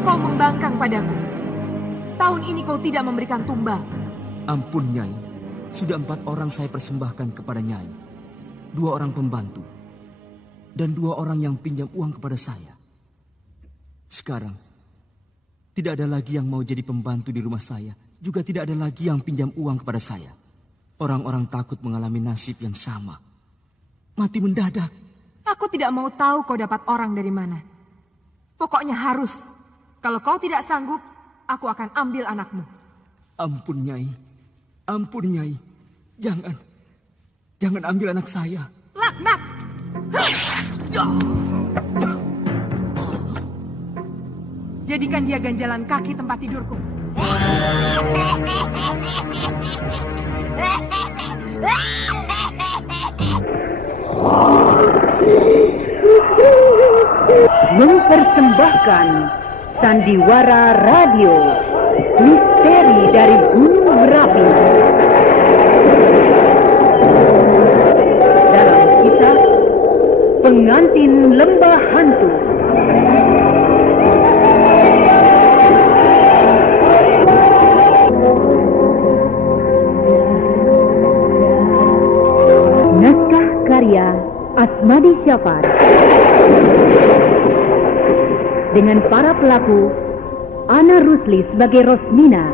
Kau membangkang padaku. Tahun ini kau tidak memberikan tumbal. Ampun, Nyai. Sudah 4 orang saya persembahkan kepada Nyai. 2 orang pembantu. Dan 2 orang yang pinjam uang kepada saya. Sekarang, tidak ada lagi yang mau jadi pembantu di rumah saya. Juga tidak ada lagi yang pinjam uang kepada saya. Orang-orang takut mengalami nasib yang sama. Mati mendadak. Aku tidak mau tahu kau dapat orang dari mana. Pokoknya harus. Kalau kau tidak sanggup, aku akan ambil anakmu. Ampun, Nyai. Ampun, Nyai. Jangan ambil anak saya. Laknat! Jadikan dia ganjalan kaki tempat tidurku. Mempersembahkan Sandiwara Radio, misteri dari Gunung Merapi. Dalam kisah Pengantin Lembah Hantu. Naskah karya Asmadi Syafar. Dengan para pelaku, Ana Rusli sebagai Rosmina,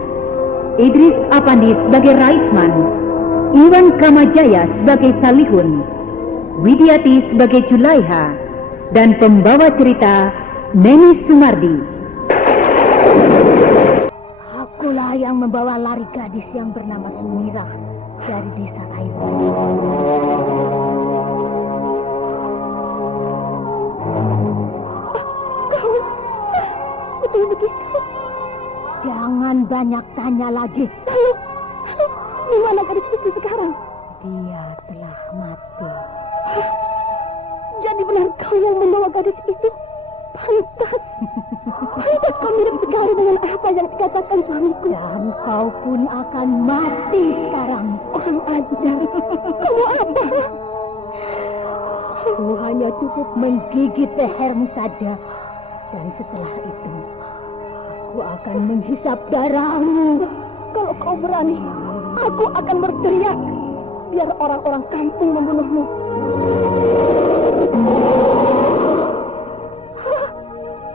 Idris Apandi sebagai Raisman, Iwan Kamajaya sebagai Salihun, Widiati sebagai Julaiha, dan pembawa cerita Neni Sumardi. Akulah yang membawa lari gadis yang bernama Sumirah dari desa air. Betul begitu. Jangan banyak tanya lagi. Lalu, di mana gadis itu sekarang? Dia telah mati. Jadi benar kau yang membawa gadis itu? Pantas. Pantas kau mirip sekali dengan apa yang dikatakan suamiku. Dan kau pun akan mati sekarang. Orang ajar. Kamu apa? Aku hanya cukup menggigit lehermu saja. Dan setelah itu, aku akan menghisap darahmu. Kalau kau berani, aku akan berteriak. Biar orang-orang kampung membunuhmu.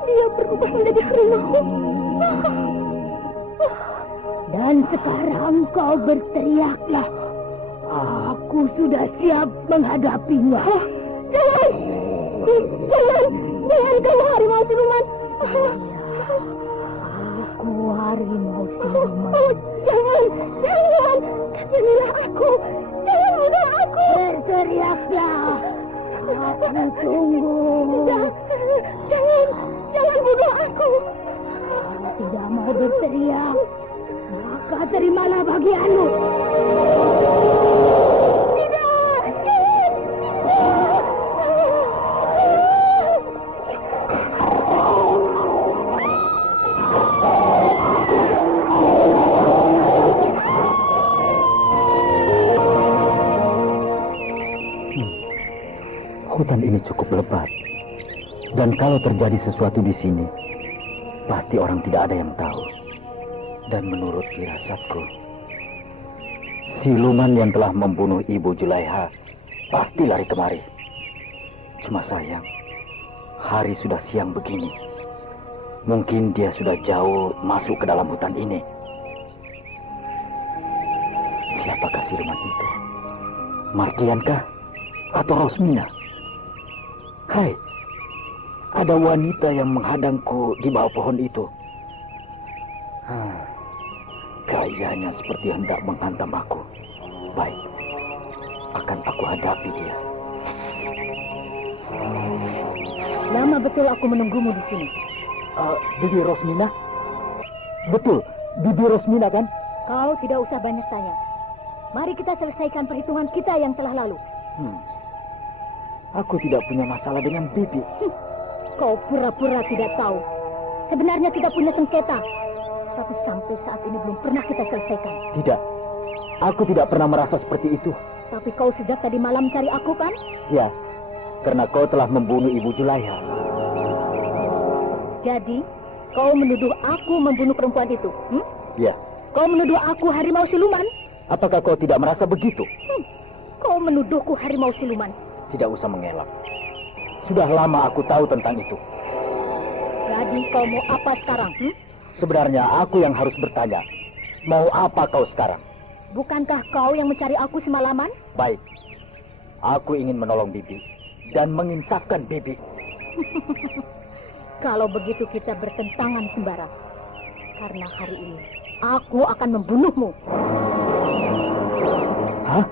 Dia berubah menjadi harimau. Dan sekarang kau berteriaklah. Aku sudah siap menghadapinya. Jangan kamu harimau siluman. Aku harimau siluman. Jangan. Kasihlah aku. Jangan bunuh aku. Berteriaklah. Aku tunggu. Jangan bunuh aku. Kalau tidak mau berteriak, maka terimalah bagianmu. Hutan ini cukup lebat. Dan kalau terjadi sesuatu di sini, pasti orang tidak ada yang tahu. Dan menurut firasatku, siluman yang telah membunuh Ibu Julaiha pasti lari kemari. Cuma sayang, hari sudah siang begini. Mungkin dia sudah jauh masuk ke dalam hutan ini. Siapakah siluman itu? Mardiankah? Atau Rosmina? Hai, ada wanita yang menghadangku di bawah pohon itu. Gayanya seperti hendak menghantam aku. Baik, akan aku hadapi dia. Lama betul aku menunggumu di sini. Bibi Rosmina? Betul, Bibi Rosmina kan? Kau tidak usah banyak tanya. Mari kita selesaikan perhitungan kita yang telah lalu. Aku tidak punya masalah dengan Bibi. Kau pura-pura tidak tahu. Sebenarnya kita punya sengketa. Tapi sampai saat ini belum pernah kita selesaikan. Tidak, aku tidak pernah merasa seperti itu. Tapi kau sejak tadi malam cari aku kan? Ya, karena kau telah membunuh Ibu Julaiha. Jadi, Kau menuduh aku membunuh perempuan itu? Ya. Kau menuduh aku harimau siluman? Apakah kau tidak merasa begitu? Kau menuduhku harimau siluman? Tidak usah mengelak. Sudah lama aku tahu tentang itu. Jadi kau mau apa sekarang? Sebenarnya aku yang harus bertanya. Mau apa kau sekarang? Bukankah kau yang mencari aku semalaman? Baik. Aku ingin menolong Bibi dan menginsafkan Bibi. Kalau begitu kita bertentangan sembara. Karena hari ini aku akan membunuhmu. Hah?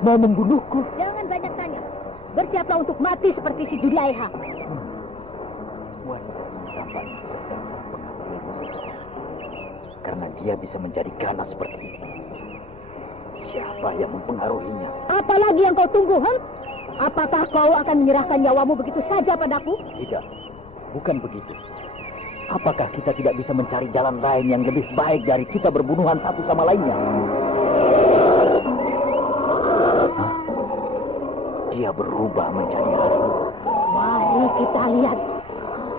Mau membunuhku? Jangan banyak tanya. Bersiaplah untuk mati seperti si Julaiha. Karena dia bisa menjadi ganas seperti ini. Siapa yang mempengaruhinya? Apalagi yang kau tunggu, Apakah kau akan menyerahkan nyawamu begitu saja padaku? Tidak, bukan begitu. Apakah kita tidak bisa mencari jalan lain yang lebih baik dari kita berbunuhan satu sama lainnya? Hah? Dia berubah menjadi hantu. Mari kita lihat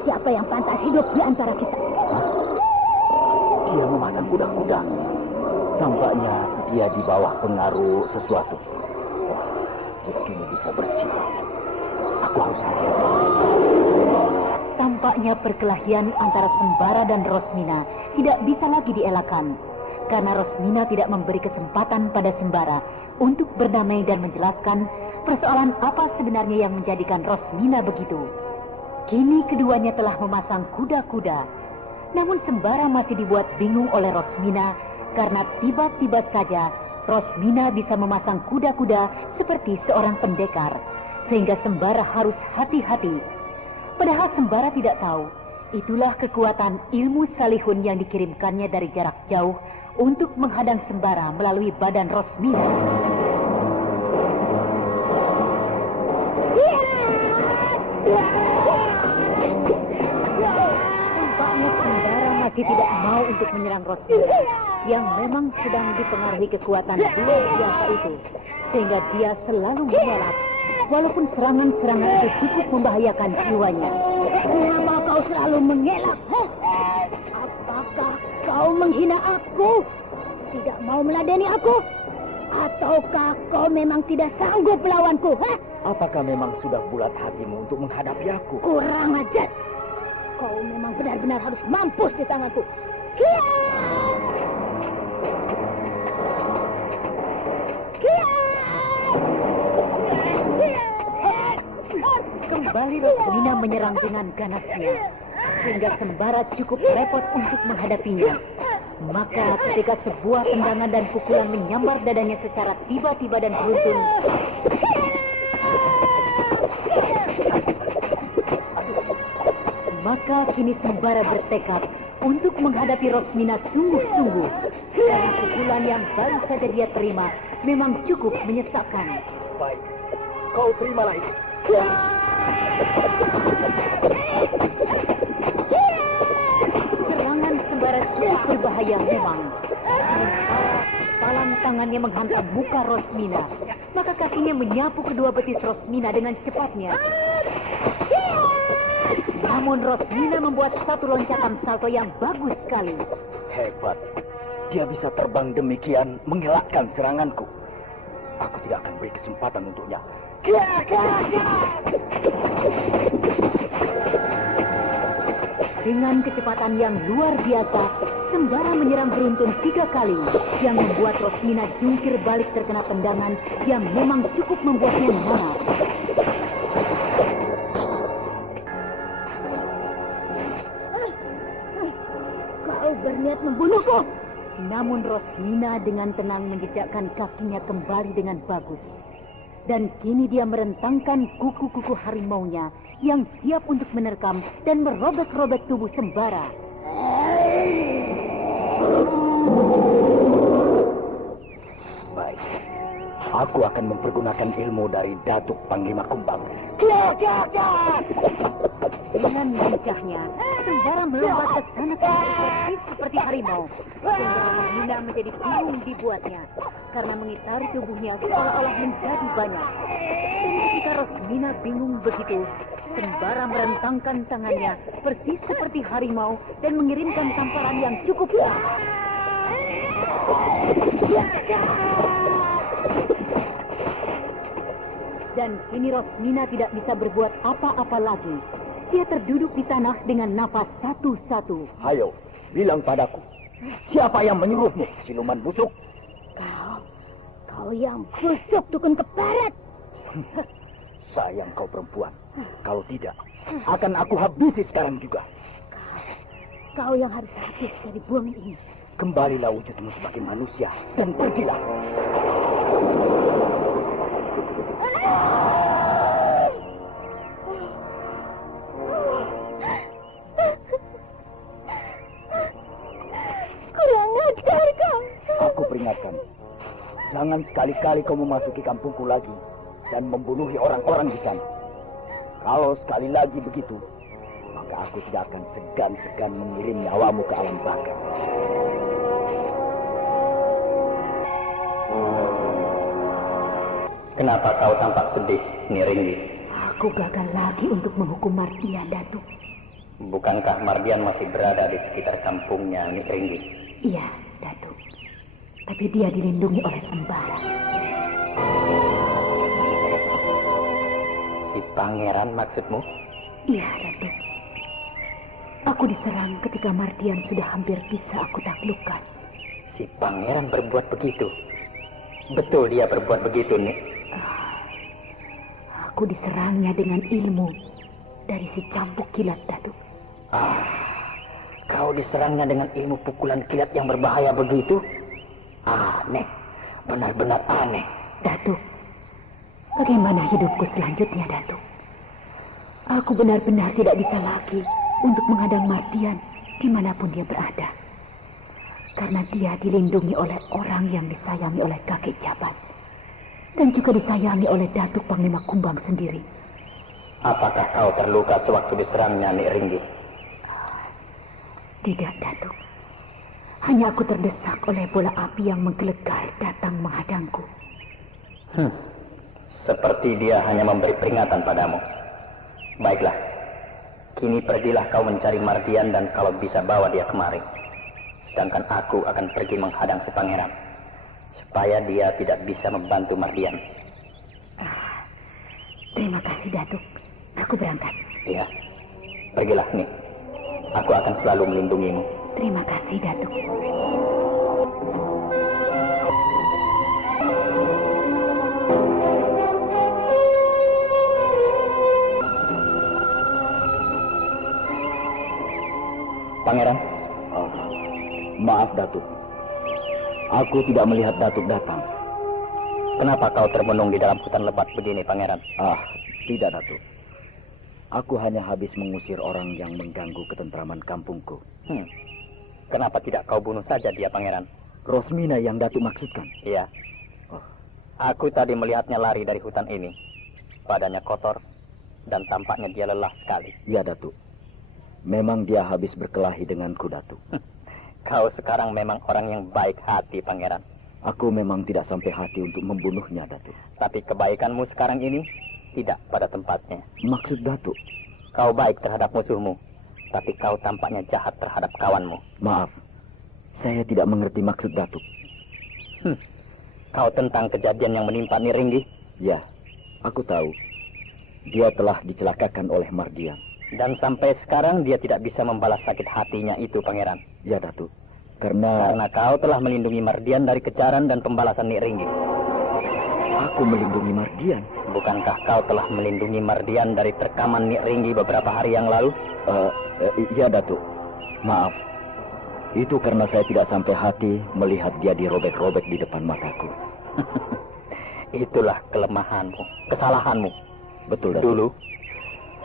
siapa yang pantas hidup di antara kita. Hah? Dia memasang kuda-kuda. Tampaknya dia di bawah pengaruh sesuatu. Wah, dia kini bisa bersiul. Aku harus hati-hati. Tampaknya perkelahian antara Sembara dan Rosmina tidak bisa lagi dielakkan. Karena Rosmina tidak memberi kesempatan pada Sembara untuk berdamai dan menjelaskan persoalan apa sebenarnya yang menjadikan Rosmina begitu. Kini keduanya telah memasang kuda-kuda. Namun Sembara masih dibuat bingung oleh Rosmina karena tiba-tiba saja Rosmina bisa memasang kuda-kuda seperti seorang pendekar, sehingga Sembara harus hati-hati. Padahal Sembara tidak tahu, itulah kekuatan ilmu Salihun yang dikirimkannya dari jarak jauh untuk menghadang Sembara melalui badan Rosmina. Tampaknya Sembara masih tidak mau untuk menyerang Rosmina yang memang sedang dipengaruhi kekuatan luar biasa itu, sehingga dia selalu mengelak walaupun serangan-serangan itu cukup membahayakan jiwanya. Kenapa kau selalu mengelak? Apakah kau menghina aku? Tidak mau meladeni aku? Ataukah kau memang tidak sanggup melawanku? Apakah memang sudah bulat hatimu untuk menghadapi aku? Kurang ajar. Kau memang benar-benar harus mampus di tanganku. Kembali Rosmina menyerang dengan ganasnya, sehingga Sembara cukup repot untuk menghadapinya. Maka ketika sebuah tendangan dan pukulan menyambar dadanya secara tiba-tiba dan beruntun, maka kini Sembara bertekad untuk menghadapi Rosmina sungguh-sungguh. Karena pukulan yang baru saja dia terima memang cukup menyesakkan. Baik, kau terimalah itu. Serangan Sembara cukup berbahaya memang. Palang tangannya menghantam muka Rosmina, maka kakinya menyapu kedua betis Rosmina dengan cepatnya. Namun Rosmina membuat satu loncatan salto yang bagus sekali. Hebat. Dia bisa terbang demikian mengelakkan seranganku. Aku tidak akan beri kesempatan untuknya. Dengan kecepatan yang luar biasa, Sembara menyerang beruntun 3 kali, yang membuat Rosmina jungkir balik terkena tendangan yang memang cukup membuatnya marah. Kau berniat membunuhku. Namun Rosmina dengan tenang menjejakkan kakinya kembali dengan bagus. Dan kini dia merentangkan kuku-kuku harimaunya yang siap untuk menerkam dan merobek-robek tubuh Sembara. Baik, Aku akan mempergunakan ilmu dari Datuk Panglima Kumbang. Dengan lincahnya, Sembara melompat ke sana kemari seperti harimau. Sehingga Rosmina menjadi bingung dibuatnya, karena mengitari tubuhnya seolah-olah menjadi banyak. Dan ketika Rosmina bingung begitu, Sembara merentangkan tangannya persis seperti harimau dan mengirimkan tamparan yang cukup keras. Dan kini Rosmina tidak bisa berbuat apa-apa lagi. Dia terduduk di tanah dengan napas satu-satu. Hayo, bilang padaku, siapa yang menyuruhmu, siluman busuk? Kau yang busuk, dukun keperet. Sayang kau perempuan. Kalau tidak, akan aku habisi sekarang juga. Kau yang harus habis dari bumi ini. Kembalilah wujudmu sebagai manusia dan pergilah. Kurang ajar kau. Aku peringatkan, jangan sekali-kali kau memasuki kampungku lagi dan membunuhi orang-orang di sana. Kalau sekali lagi begitu, maka aku tidak akan segan-segan mengirim nyawamu ke alam baka. Kenapa kau tampak sedih, Niringgi? Aku gagal lagi untuk menghukum Mardian, Datuk. Bukankah Mardian masih berada di sekitar kampungnya, Niringgi? Iya, Datuk. Tapi dia dilindungi oleh Sembara. Si pangeran maksudmu? Iya, Datuk. Aku diserang ketika Mardian sudah hampir bisa aku taklukkan. Si pangeran berbuat begitu? Betul dia berbuat begitu, Nik? Aku diserangnya dengan ilmu dari si cambuk kilat, Datuk. Kau diserangnya dengan ilmu pukulan kilat yang berbahaya begitu? Aneh, benar-benar aneh. Datuk, bagaimana hidupku selanjutnya, Datuk? Aku benar-benar tidak bisa lagi untuk menghadang Mardian dimanapun dia berada. Karena dia dilindungi oleh orang yang disayangi oleh kakek Jabat. Dan juga disayangi oleh Datuk Panglima Kumbang sendiri. Apakah kau terluka sewaktu diserangnya, Niringgi? Tidak, Datuk. Hanya aku terdesak oleh bola api yang menggelegar datang menghadangku. Seperti dia hanya memberi peringatan padamu. Baiklah, kini pergilah kau mencari Mardian dan kalau bisa bawa dia kemari. Sedangkan aku akan pergi menghadang si pangeran, supaya dia tidak bisa membantu Mardian. Terima kasih, Datuk. Aku berangkat. Iya, pergilah, Nik. Aku akan selalu melindungimu. Terima kasih, Datuk. Pangeran? Maaf, Datuk. Aku tidak melihat Datuk datang. Kenapa kau termenung di dalam hutan lebat begini, Pangeran? Tidak, Datuk. Aku hanya habis mengusir orang yang mengganggu ketentraman kampungku. Kenapa tidak kau bunuh saja dia, Pangeran? Rosmina yang Datuk maksudkan? Iya. Aku tadi melihatnya lari dari hutan ini. Badannya kotor dan tampaknya dia lelah sekali. Iya, Datuk. Memang dia habis berkelahi denganku, Datuk. Kau sekarang memang orang yang baik hati, Pangeran. Aku memang tidak sampai hati untuk membunuhnya, Datuk. Tapi kebaikanmu sekarang ini tidak pada tempatnya. Maksud Datuk? Kau baik terhadap musuhmu, tapi kau tampaknya jahat terhadap kawanmu. Maaf, saya tidak mengerti maksud Datuk. Kau tentang kejadian yang menimpa Niringgi? Ya, aku tahu. Dia telah dicelakakan oleh Mardian. Dan sampai sekarang dia tidak bisa membalas sakit hatinya itu, Pangeran. Ya, Datuk. Karena kau telah melindungi Mardian dari kejaran dan pembalasan Niringgi. Aku melindungi Mardian? Bukankah kau telah melindungi Mardian dari perkaman Niringgi beberapa hari yang lalu? Ya, Datuk. Maaf. Itu karena saya tidak sampai hati melihat dia dirobek-robek di depan mataku. Itulah kelemahanmu, kesalahanmu. Betul, Datuk. Dulu,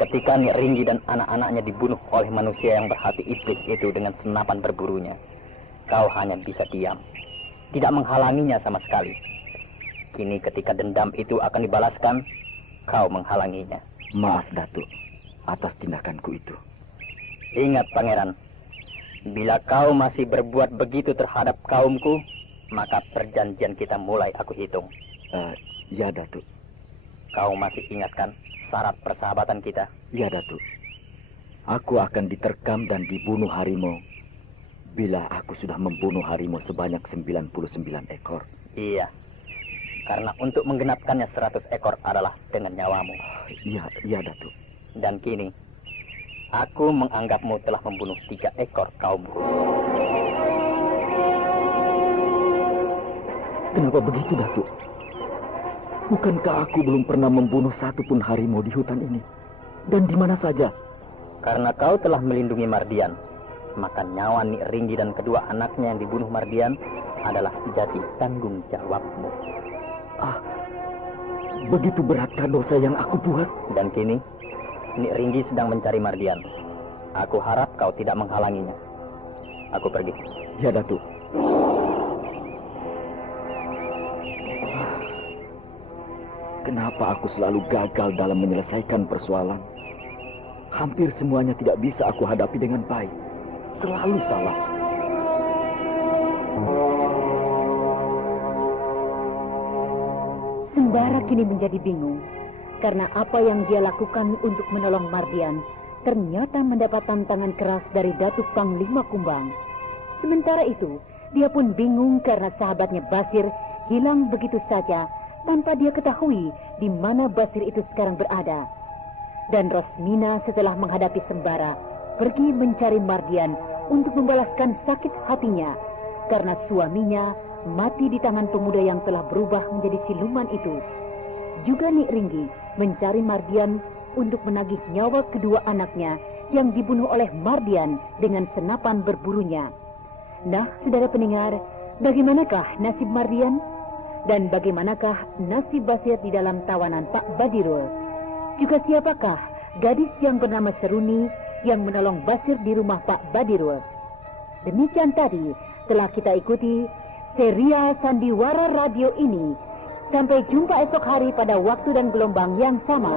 ketika Niringgi dan anak-anaknya dibunuh oleh manusia yang berhati iblis itu dengan senapan berburunya, kau hanya bisa diam, tidak menghalanginya sama sekali. Kini ketika dendam itu akan dibalaskan, kau menghalanginya. Maaf Datuk atas tindakanku itu. Ingat pangeran, bila kau masih berbuat begitu terhadap kaumku, maka perjanjian kita mulai aku hitung. Ya Datuk. Kau masih ingatkan syarat persahabatan kita? Ya Datuk. Aku akan diterkam dan dibunuh harimau bila aku sudah membunuh harimau sebanyak 99 ekor. Iya. Karena untuk menggenapkannya 100 ekor adalah dengan nyawamu. Iya Datuk. Dan kini, aku menganggapmu telah membunuh 3 ekor kaumku. Kenapa begitu Datuk? Bukankah aku belum pernah membunuh satu pun harimau di hutan ini? Dan di mana saja? Karena kau telah melindungi Mardian, maka nyawa Nik Ringgi dan kedua anaknya yang dibunuh Mardian adalah jadi tanggung jawabmu. Begitu beratkah dosa yang aku buat? Dan kini, Nik Ringgi sedang mencari Mardian. Aku harap kau tidak menghalanginya. Aku pergi. Ya Datuk. Kenapa aku selalu gagal dalam menyelesaikan persoalan? Hampir semuanya tidak bisa aku hadapi dengan baik. Selalu salah. Sembara kini menjadi bingung karena apa yang dia lakukan untuk menolong Mardian ternyata mendapat tantangan keras dari Datuk Panglima Kumbang. Sementara itu, dia pun bingung karena sahabatnya Basir hilang begitu saja tanpa dia ketahui di mana Basir itu sekarang berada. Dan Rosmina setelah menghadapi Sembara pergi mencari Mardian untuk membalaskan sakit hatinya karena suaminya mati di tangan pemuda yang telah berubah menjadi siluman itu. Juga Nik Ringgi mencari Mardian untuk menagih nyawa kedua anaknya yang dibunuh oleh Mardian dengan senapan berburunya. Nah, saudara pendengar, bagaimanakah nasib Mardian? Dan bagaimanakah nasib Basir di dalam tawanan Pak Badirul? Juga siapakah gadis yang bernama Seruni yang menolong Basir di rumah Pak Badirul? Demikian tadi telah kita ikuti serial Sandiwara Radio ini. Sampai jumpa esok hari pada waktu dan gelombang yang sama.